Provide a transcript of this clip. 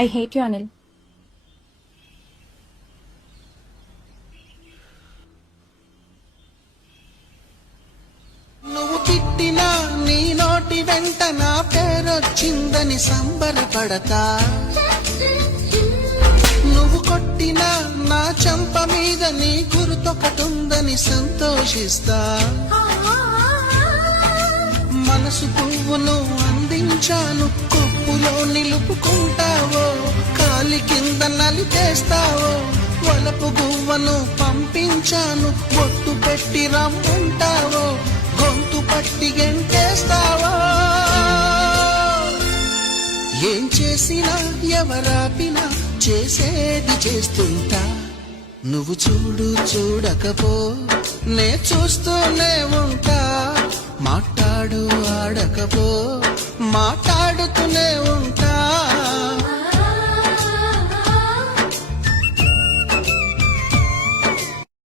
I hate you, Anil. నువ్వు తిట్టినా నీ నోటి వెంట నా పేరొచ్చిందని సంబరపడతా, నువ్వు కొట్టినా నా చెంప మీద నీ గుర్తొకటుందని సంతోషిస్తా. మనసు పువ్వును అందించాను, కొప్పులో నిలుపుకుంటావో, కాలి కింద నలిపేస్తావో. వలపు గువ్వను పంపించాను, బొట్టు పెట్టి రమ్ముంటావో, గొంతు పట్టి గెంటేస్తావో. ఏం చేసినా ఎవరాపినా చేసేది చేస్తుంటా. నువ్వు చూడు చూడకపో నే చూస్తూనే ఉంటా. మాట్లాడు ఆడకపో మాట